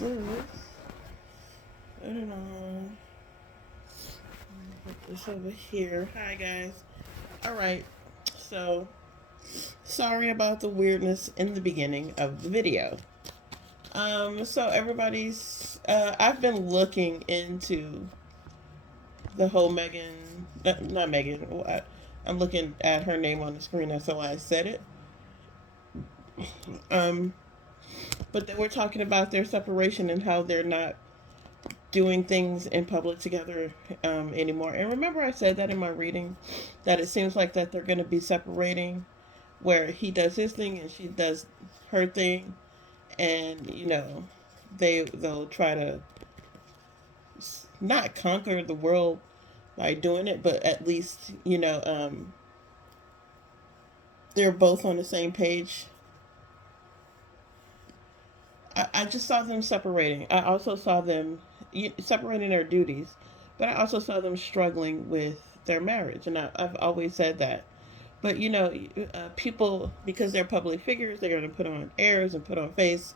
this. I don't know. Put this over here. Hi, guys. All right. So, sorry about the weirdness in the beginning of the video. So everybody's. I've been looking into the whole Megan. Not Megan. I'm looking at her name on the screen. That's why I said it. Um, but they were talking about their separation and how they're not doing things in public together anymore. And remember, I said that in my reading that it seems like that they're going to be separating, where he does his thing and she does her thing, and they'll try to not conquer the world by doing it, but at least they're both on the same page. I just saw them separating. I also saw them separating their duties, but I also saw them struggling with their marriage. And I've always said that. But people, because they're public figures, they're going to put on airs and put on face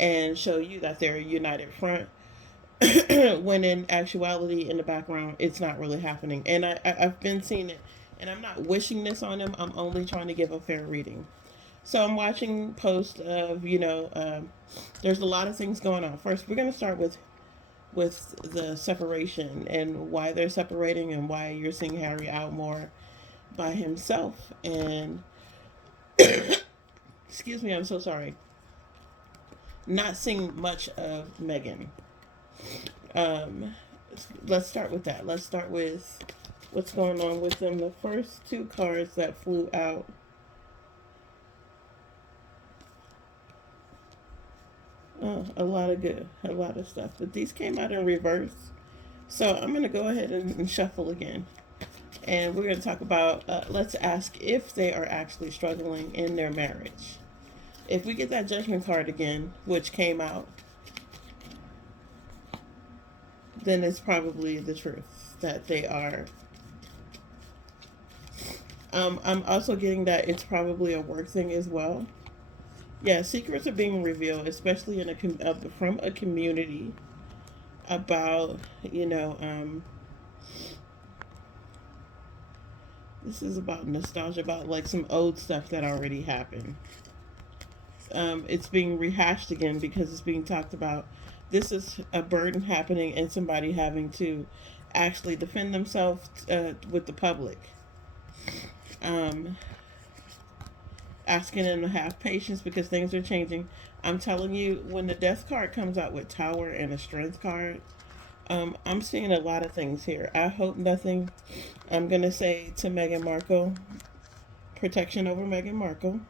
and show you that they're a united front. When in actuality, in the background, it's not really happening. And I've been seeing it, and I'm not wishing this on them. I'm only trying to give a fair reading. So I'm watching posts of there's a lot of things going on. First, we're going to start with the separation and why they're separating and why you're seeing Harry out more by himself. And excuse me, I'm so sorry. Not seeing much of Megan. Um, let's start with that. Let's start with what's going on with them. The first two cards that flew out. Oh, a lot of good, a lot of stuff. But these came out in reverse. So I'm going to go ahead and shuffle again. And we're going to talk about, let's ask if they are actually struggling in their marriage. If we get that judgment card again, which came out, then it's probably the truth that they are. I'm also getting that it's probably a work thing as well. Yeah, secrets are being revealed, especially from a community about this is about nostalgia, about like some old stuff that already happened. It's being rehashed again because it's being talked about. This is a burden happening and somebody having to actually defend themselves with the public. Um, Asking them to have patience because things are changing. I'm telling you, when the death card comes out with Tower and a strength card, I'm seeing a lot of things here. I hope nothing. I'm going to say to Meghan Markle, protection over Meghan Markle,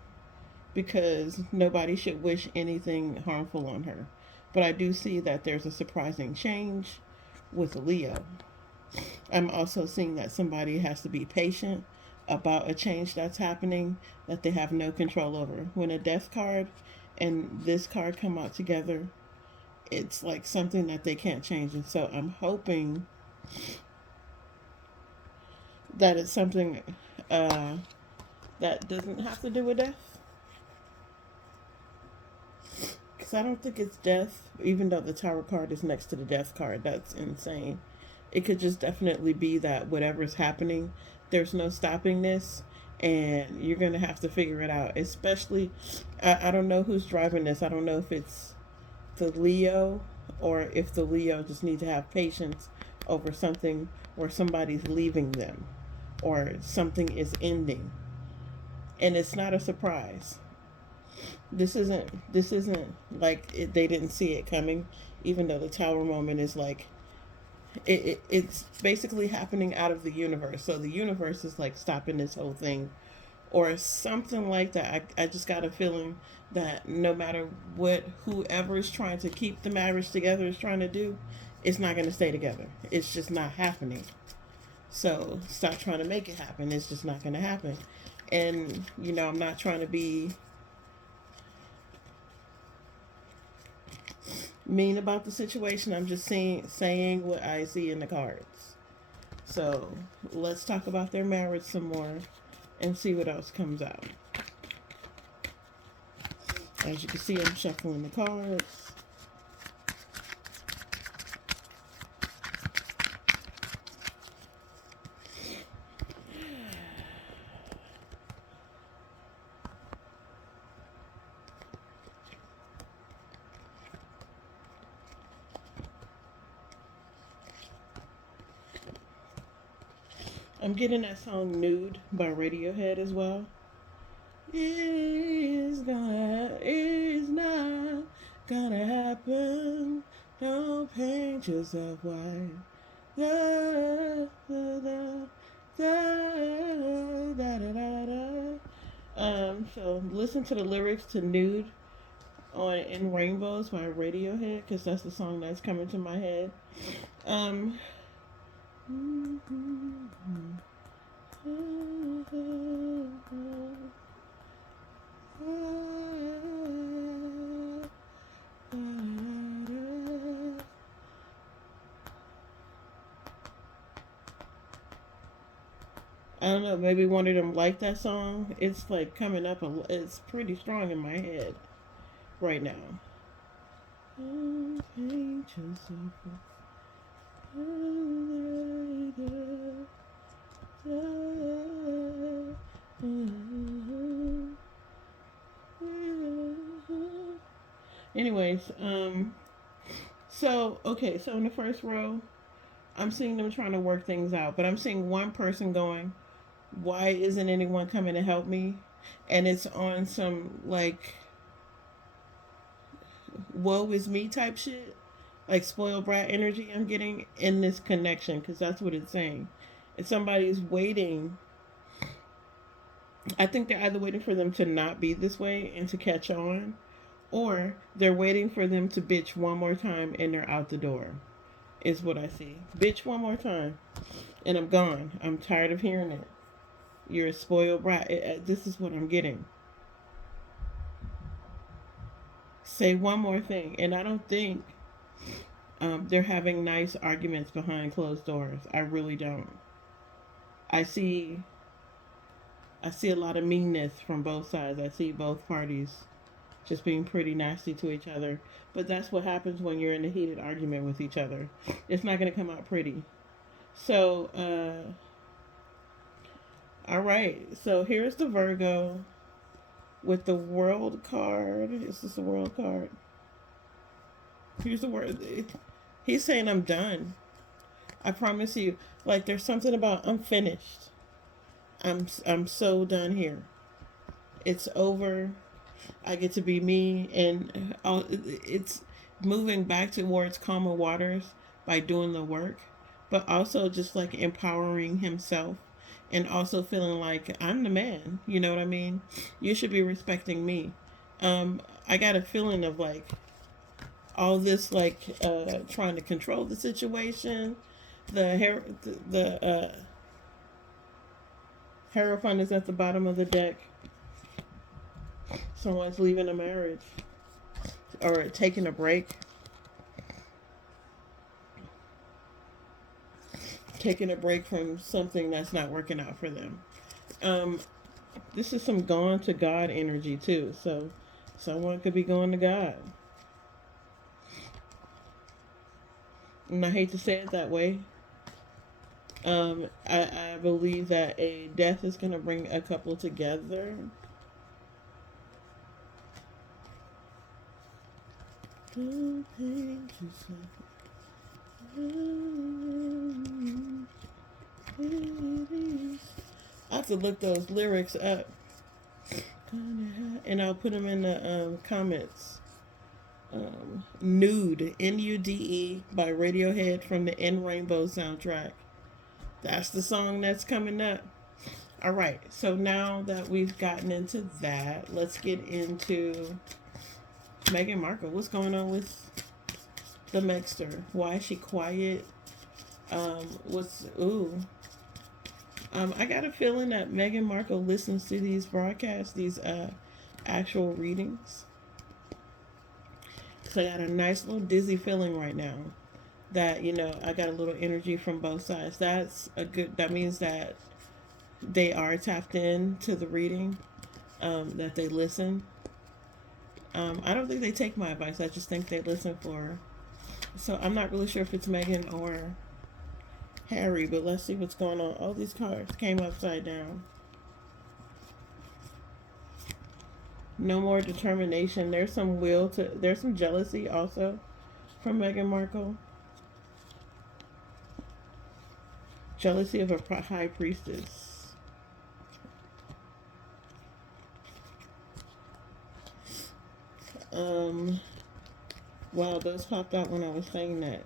because nobody should wish anything harmful on her. But I do see that there's a surprising change with Leo. I'm also seeing that somebody has to be patient about a change that's happening that they have no control over. When a death card and this card come out together, it's like something that they can't change. And so I'm hoping that it's something that doesn't have to do with death. Because I don't think it's death, even though the Tower card is next to the death card. That's insane. It could just definitely be that whatever's happening, there's no stopping this, and you're going to have to figure it out. Especially, I don't know who's driving this. I don't know if it's the Leo or if the Leo just need to have patience over something or somebody's leaving them or something is ending. And it's not a surprise. This isn't like they didn't see it coming, even though the Tower moment is like it's basically happening out of the universe. So the universe is like stopping this whole thing or something like that. I just got a feeling that no matter what whoever is trying to keep the marriage together is trying to do, it's not going to stay together. It's just not happening. So stop trying to make it happen. It's just not going to happen. And I'm not trying to be mean about the situation. I'm just saying what I see in the cards. So let's talk about their marriage some more and see what else comes out. As you can see, I'm shuffling the cards. I'm getting that song Nude by Radiohead as well. It's not gonna happen. Don't paint yourself white. Da, da, da, da, da, da, da, da. So listen to the lyrics to Nude on In Rainbows by Radiohead, because that's the song that's coming to my head. Um, I don't know, maybe one of them like that song. It's like coming up, it's pretty strong in my head right now. Anyways, so okay, so in the first row, I'm seeing them trying to work things out, but I'm seeing one person going, "Why isn't anyone coming to help me?" And it's on some like woe is me type shit, like spoiled brat energy I'm getting in this connection, because that's what it's saying. And somebody's waiting. I think they're either waiting for them to not be this way and to catch on, or they're waiting for them to bitch one more time and they're out the door, is what I see. Bitch one more time and I'm gone. I'm tired of hearing it. You're a spoiled brat. This is what I'm getting. Say one more thing. And I don't think they're having nice arguments behind closed doors. I really don't. I see I see a lot of meanness from both sides. I see both parties just being pretty nasty to each other. But that's what happens when you're in a heated argument with each other. It's not going to come out pretty. So, all right. So here's the Virgo with the World card. Is this a World card? Here's the word. He's saying, I'm done. I promise you. Like, there's something about I'm finished. I'm so done here. It's over. I get to be me, and it's moving back towards calmer waters by doing the work, but also just like empowering himself, and also feeling like I'm the man. You know what I mean? You should be respecting me. I got a feeling of like all this like trying to control the situation. The Hierophant is at the bottom of the deck. Someone's leaving a marriage or taking a break. Taking a break from something that's not working out for them. This is some gone to God energy too. So someone could be going to God. And I hate to say it that way. I believe that a death is going to bring a couple together. I have to look those lyrics up. And I'll put them in the comments. Nude, Nude by Radiohead from the In Rainbow soundtrack. That's the song that's coming up. All right, so now that we've gotten into that, let's get into Meghan Markle. What's going on with the Megster? Why is she quiet? I got a feeling that Meghan Markle listens to these broadcasts, these actual readings. So I got a nice little dizzy feeling right now that, I got a little energy from both sides. That means that they are tapped in to the reading, that they listen. I don't think they take my advice. I just think they listen for. So I'm not really sure if it's Meghan or Harry, but let's see what's going on. Oh, these cards came upside down. No more determination. There's some jealousy also from Meghan Markle. Jealousy of a high priestess. Um, wow, those popped out when I was saying that.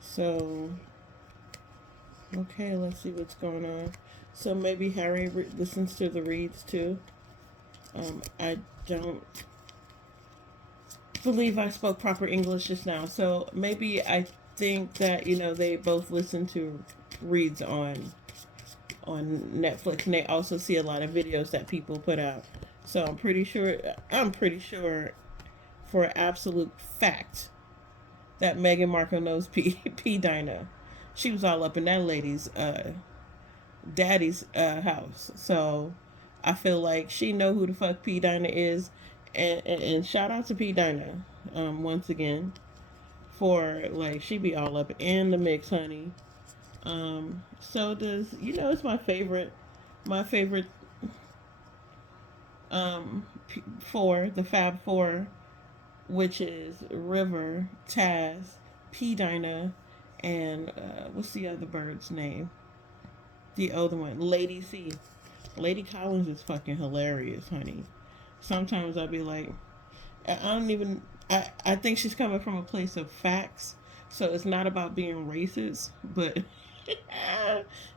So, okay, let's see what's going on. So maybe Harry listens to the reads too. I don't believe I spoke proper English just now. So maybe I think that they both listen to reads on Netflix, and they also see a lot of videos that people put out. So I'm pretty sure for absolute fact that Meghan Markle knows P Dinah. She was all up in that lady's daddy's house. So I feel like she know who the fuck P Dinah is, and shout out to P Dinah once again for like she be all up in the mix, honey. So does it's my favorite four, the Fab Four, which is River, Taz, P Dinah, and what's the other bird's name? The other one, Lady C. Lady Collins is fucking hilarious, honey. Sometimes I'll be like, I don't even. I think she's coming from a place of facts, so it's not about being racist, but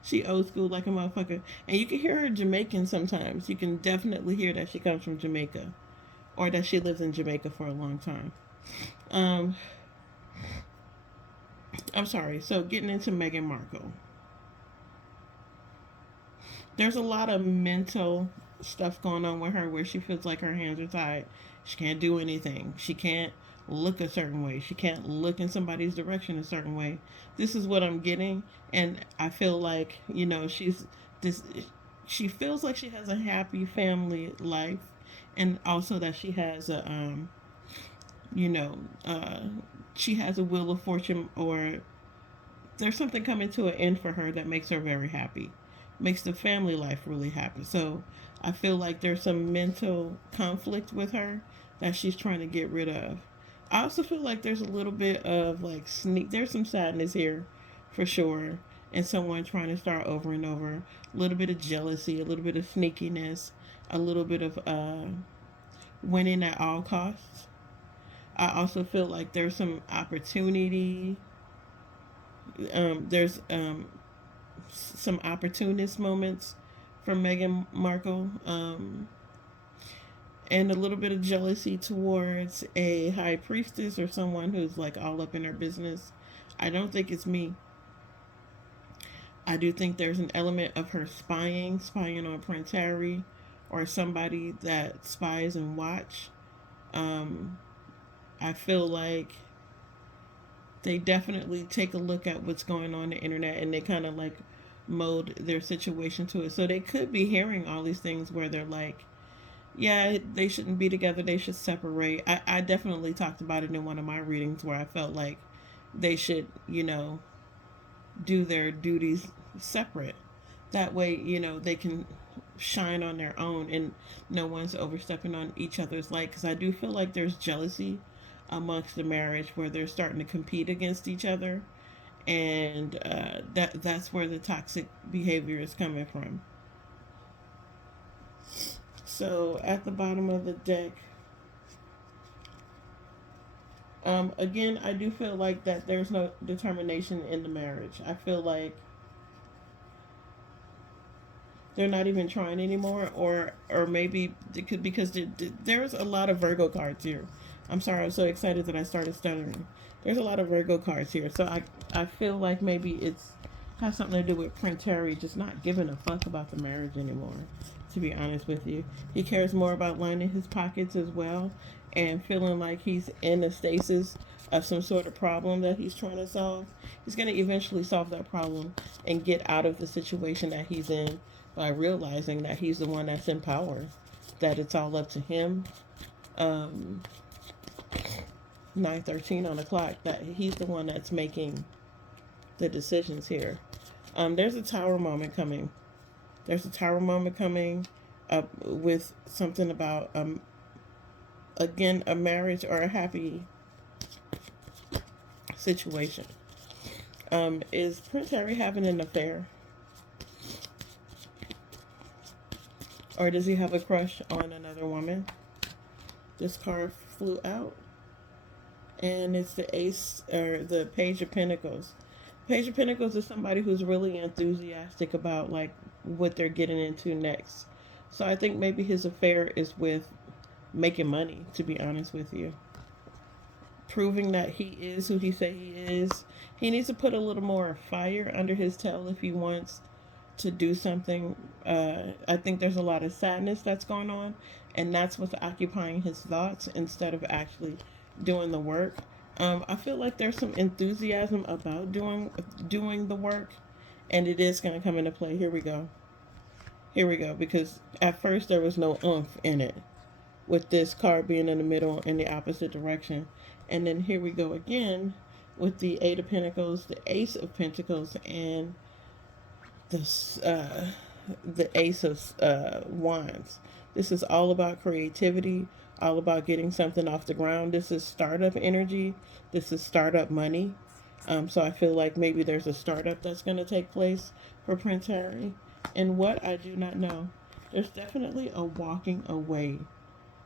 she old school like a motherfucker, and you can hear her Jamaican sometimes. You can definitely hear that she comes from Jamaica, or that she lives in Jamaica for a long time. Um, I'm sorry. So getting into Meghan Markle, there's a lot of mental stuff going on with her where she feels like her hands are tied. She can't do anything. She can't look a certain way. She can't look in somebody's direction a certain way. This is what I'm getting, and I feel like she's this. She feels like she has a happy family life, and also that she has a you know, uh, she has a wheel of fortune, or there's something coming to an end for her that makes her very happy, makes the family life really happy. So I feel like there's some mental conflict with her that she's trying to get rid of. I also feel like there's a little bit of like there's some sadness here for sure, and someone trying to start over and over. A little bit of jealousy, a little bit of sneakiness, a little bit of winning at all costs. I also feel like there's some opportunity. There's some opportunist moments for Meghan Markle, and a little bit of jealousy towards a high priestess or someone who's like all up in her business. I don't think it's me. I do think there's an element of her spying on Prince Harry, or somebody that spies and watch. Um, I feel like they definitely take a look at what's going on the internet, and they kind of like mold their situation to it. So they could be hearing all these things where they're like, yeah, they shouldn't be together, they should separate. I definitely talked about it in one of my readings where I felt like they should, do their duties separate. That way, they can shine on their own, and no one's overstepping on each other's light. Because I do feel like there's jealousy amongst the marriage where they're starting to compete against each other, and that's where the toxic behavior is coming from. So at the bottom of the deck, again, I do feel like that there's no determination in the marriage. I feel like they're not even trying anymore, or maybe it could, because there's a lot of Virgo cards here. I'm sorry, I'm so excited that I started stuttering. There's a lot of Virgo cards here, so I feel like maybe it's has something to do with Prince Harry just not giving a fuck about the marriage anymore. To be honest with you, he cares more about lining his pockets as well, and feeling like he's in a stasis of some sort of problem that he's trying to solve. He's going to eventually solve that problem and get out of the situation that he's in by realizing that he's the one that's in power, that it's all up to him. Um, 9:13 on the clock. That he's the one that's making the decisions here. There's a tower moment coming. There's a tower moment coming up with something about again, a marriage or a happy situation. Is Prince Harry having an affair, or does he have a crush on another woman? This card flew out, and it's the Ace or the Page of Pentacles. Page of Pentacles is somebody who's really enthusiastic about like what they're getting into next. So I think maybe his affair is with making money, to be honest with you. Proving that he is who he say he is. He needs to put a little more fire under his tail if he wants to do something. I think there's a lot of sadness that's going on, and that's what's occupying his thoughts instead of actually doing the work. I feel like there's some enthusiasm about doing the work, and it is going to come into play. Here we go. Here we go. Because at first there was no oomph in it, with this card being in the middle in the opposite direction, and then here we go again with the Eight of Pentacles, the Ace of Pentacles, and the Ace of Wands. This is all about creativity, all about getting something off the ground. This is startup energy. This is startup money. So I feel like maybe there's a startup that's going to take place for Prince Harry. And what, I do not know. There's definitely a walking away.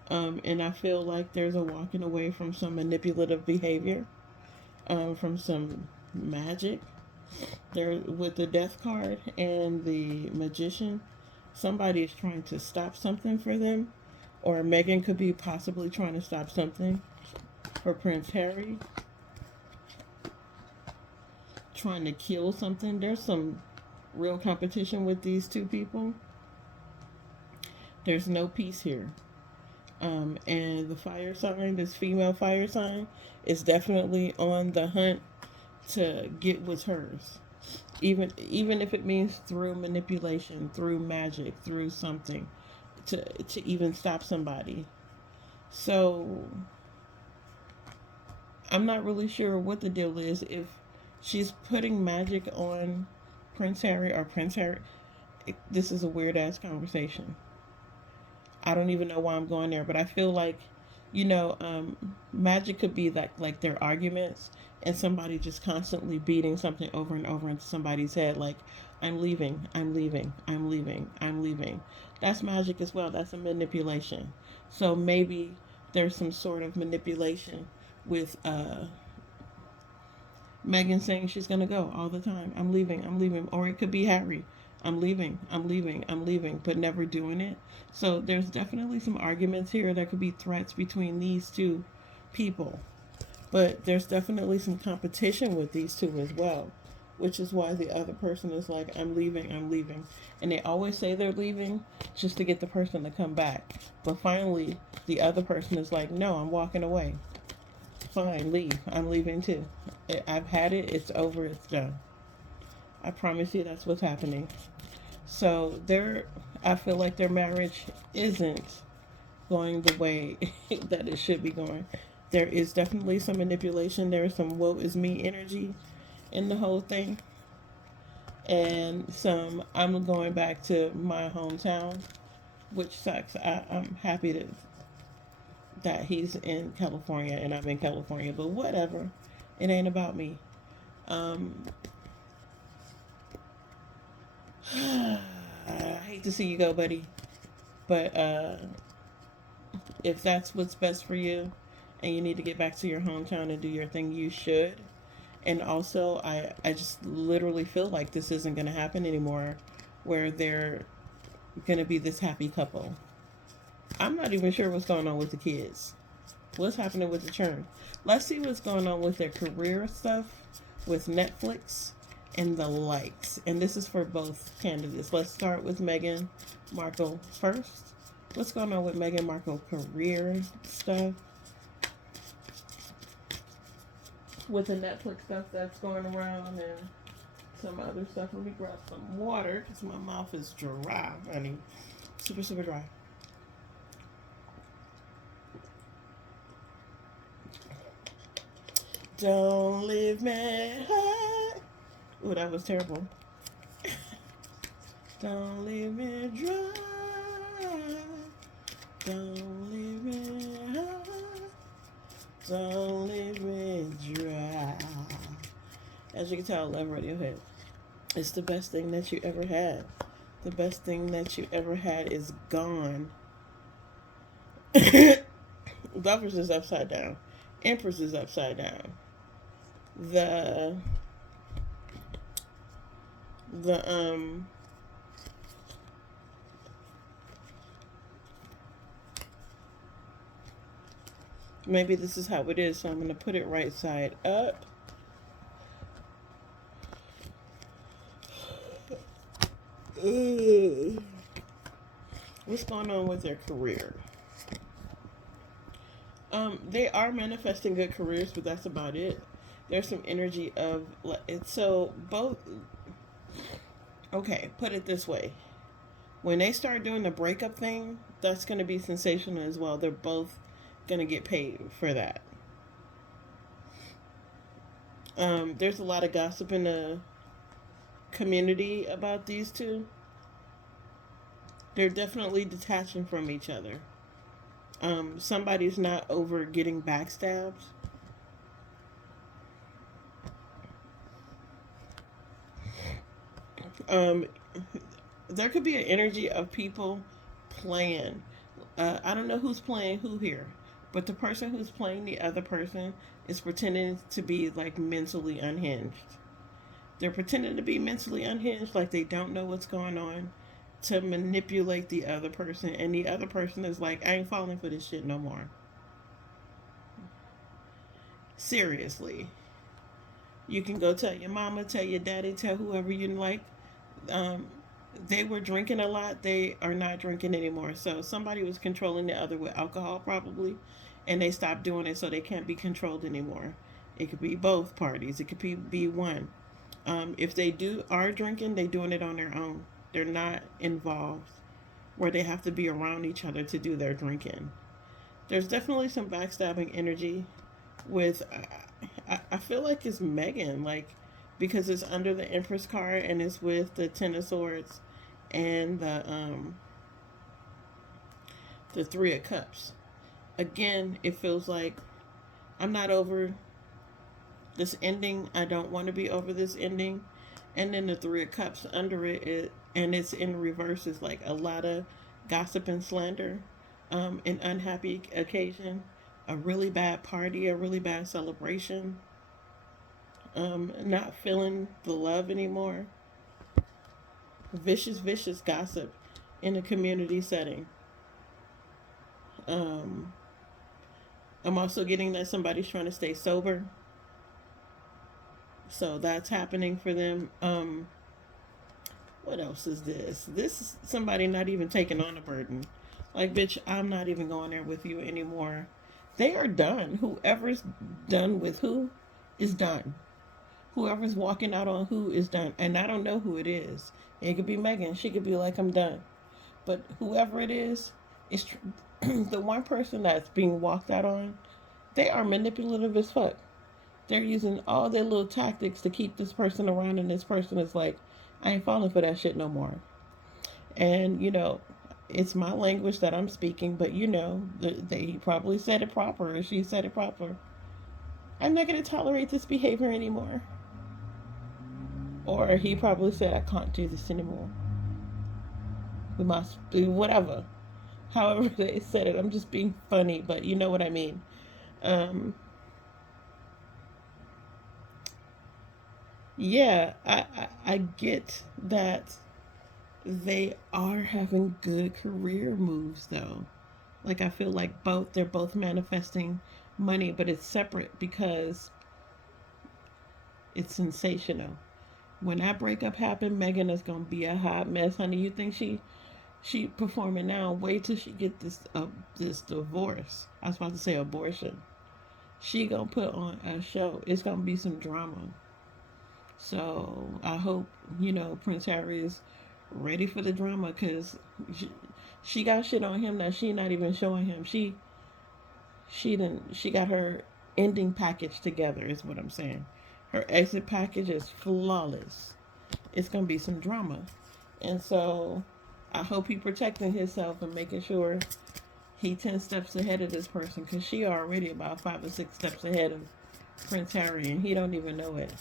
And I feel like there's a walking away from some manipulative behavior, from some magic. There, with the Death card and the Magician, somebody is trying to stop something for them, or Meghan could be possibly trying to stop something for Prince Harry, trying to kill something. There's some real competition with these two people. There's no peace here. And the fire sign, this female fire sign, is definitely on the hunt to get what's hers. Even if it means through manipulation, through magic, through something, to even stop somebody. So I'm not really sure what the deal is. If she's putting magic on Prince Harry, or Prince Harry, this is a weird ass conversation. I don't even know why I'm going there, but I feel like, magic could be like their arguments, and somebody just constantly beating something over and over into somebody's head, like, I'm leaving, I'm leaving, I'm leaving, I'm leaving. That's magic as well. That's a manipulation. So maybe there's some sort of manipulation with Meghan saying she's gonna go all the time. I'm leaving, I'm leaving. Or it could be Harry. I'm leaving, I'm leaving, I'm leaving, but never doing it. So there's definitely some arguments here. There could be threats between these two people. But there's definitely some competition with these two as well, which is why the other person is like, I'm leaving, I'm leaving. And they always say they're leaving just to get the person to come back. But finally, the other person is like, no, I'm walking away. Fine, leave. I'm leaving too. I've had it. It's over. It's done. I promise you that's what's happening. So I feel like their marriage isn't going the way that it should be going. There is definitely some manipulation. There is some woe is me energy in the whole thing. And I'm going back to my hometown, which sucks. I'm happy that he's in California and I'm in California, but whatever. It ain't about me. I hate to see you go, buddy. But if that's what's best for you and you need to get back to your hometown and do your thing, you should. And also, I just literally feel like this isn't going to happen anymore, where they're going to be this happy couple. I'm not even sure what's going on with the kids. What's happening with the churn? Let's see what's going on with their career stuff with Netflix and the likes. And this is for both candidates. Let's start with Meghan Markle first. What's going on with Meghan Markle career stuff? With the Netflix stuff that's going around and some other stuff. Let me grab some water because my mouth is dry, honey. Super, super dry. Don't leave me high. Oh, that was terrible. Don't leave me dry. Don't leave me high. Don't leave me dry. As you can tell, I love Radiohead. It's the best thing that you ever had. The best thing that you ever had is gone. Lovers is upside down. Empress is upside down. The the maybe this is how it is, so I'm gonna put it right side up. What's going on with their career? They are manifesting good careers, but that's about it. There's some energy of it's so both. Okay, put it this way: when they start doing the breakup thing, that's going to be sensational as well. They're both going to get paid for that. There's a lot of gossip in the community about these two. They're definitely detaching from each other. Somebody's not over getting backstabbed. Um, there could be an energy of people playing. I don't know who's playing who here, but the person who's playing the other person is pretending to be like mentally unhinged. They're pretending to be mentally unhinged, like they don't know what's going on, to manipulate the other person, and the other person is like, I ain't falling for this shit no more. Seriously. You can go tell your mama, tell your daddy, tell whoever you like. Um, they were drinking a lot. They are not drinking anymore. So somebody was controlling the other with alcohol, probably, and they stopped doing it, so they can't be controlled anymore. It could be both parties. It could be one. If they do are drinking, they doing it on their own. They're not involved where they have to be around each other to do their drinking. There's definitely some backstabbing energy with. I feel like it's Megan, like because it's under the Empress card and it's with the Ten of Swords and the Three of Cups. Again, it feels like I'm not over this ending. I don't want to be over this ending. And then the Three of Cups under it, and it's in reverse, is like a lot of gossip and slander, an unhappy occasion, a really bad party, a really bad celebration, not feeling the love anymore, vicious gossip in a community setting. Um, I'm also getting that somebody's trying to stay sober, so that's happening for them. What else is this? This is somebody not even taking on a burden. Like, bitch, I'm not even going there with you anymore. They are done. Whoever's done with who is done. Whoever's walking out on who is done. And I don't know who it is. It could be Megan. She could be like, I'm done. But whoever it is the one person that's being walked out on, they are manipulative as fuck. They're using all their little tactics to keep this person around, and this person is like, I ain't falling for that shit no more. And, it's my language that I'm speaking, but they probably said it proper, or she said it proper. I'm not going to tolerate this behavior anymore. Or he probably said, I can't do this anymore. We must do whatever. However they said it. I'm just being funny, but you know what I mean. Um, yeah, I get that they are having good career moves, though. Like, I feel like they're both manifesting money, but it's separate because it's sensational. When that breakup happened, Megan is gonna be a hot mess, honey. You think she performing now? Wait till she get this divorce. I was about to say abortion. She gonna put on a show. It's gonna be some drama. So I hope Prince Harry is ready for the drama, because she got shit on him that she not even showing him. She got her ending package together, is what I'm saying. Her exit package is flawless. It's gonna be some drama, and so I hope he protecting himself and making sure he 10 steps ahead of this person, because she already about 5 or 6 steps ahead of Prince Harry, and he don't even know it.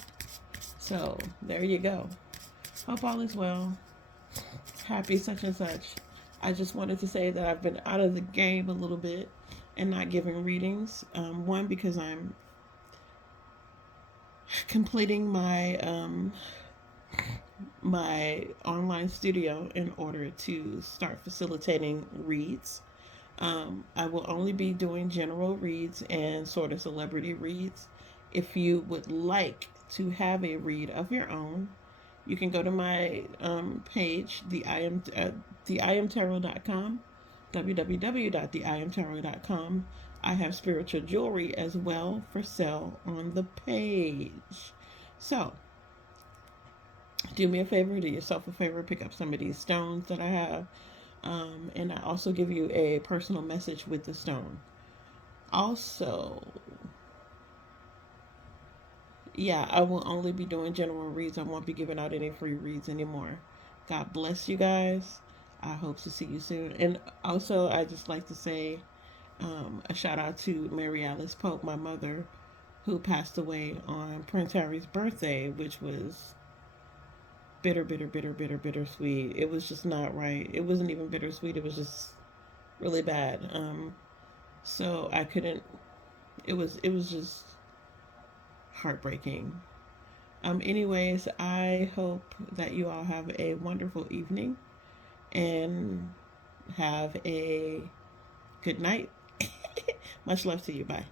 So there you go. Hope all is well. Happy such and such. I just wanted to say that I've been out of the game a little bit and not giving readings. One, because I'm completing my online studio in order to start facilitating reads. I will only be doing general reads and sort of celebrity reads. If you would like to have a read of your own, you can go to my page, theiamtarot.com, www.theiamtarot.com. I have spiritual jewelry as well for sale on the page. So, do me a favor, do yourself a favor, pick up some of these stones that I have. And I also give you a personal message with the stone. Also, yeah, I will only be doing general reads. I won't be giving out any free reads anymore. God bless you guys. I hope to see you soon. And also, I just like to say a shout out to Mary Alice Pope, my mother, who passed away on Prince Harry's birthday, which was bitter, bitter, bitter, bitter, bittersweet. It was just not right. It wasn't even bittersweet. It was just really bad. So I couldn't. It was just heartbreaking. Anyways, I hope that you all have a wonderful evening and have a good night. Much love to you. Bye.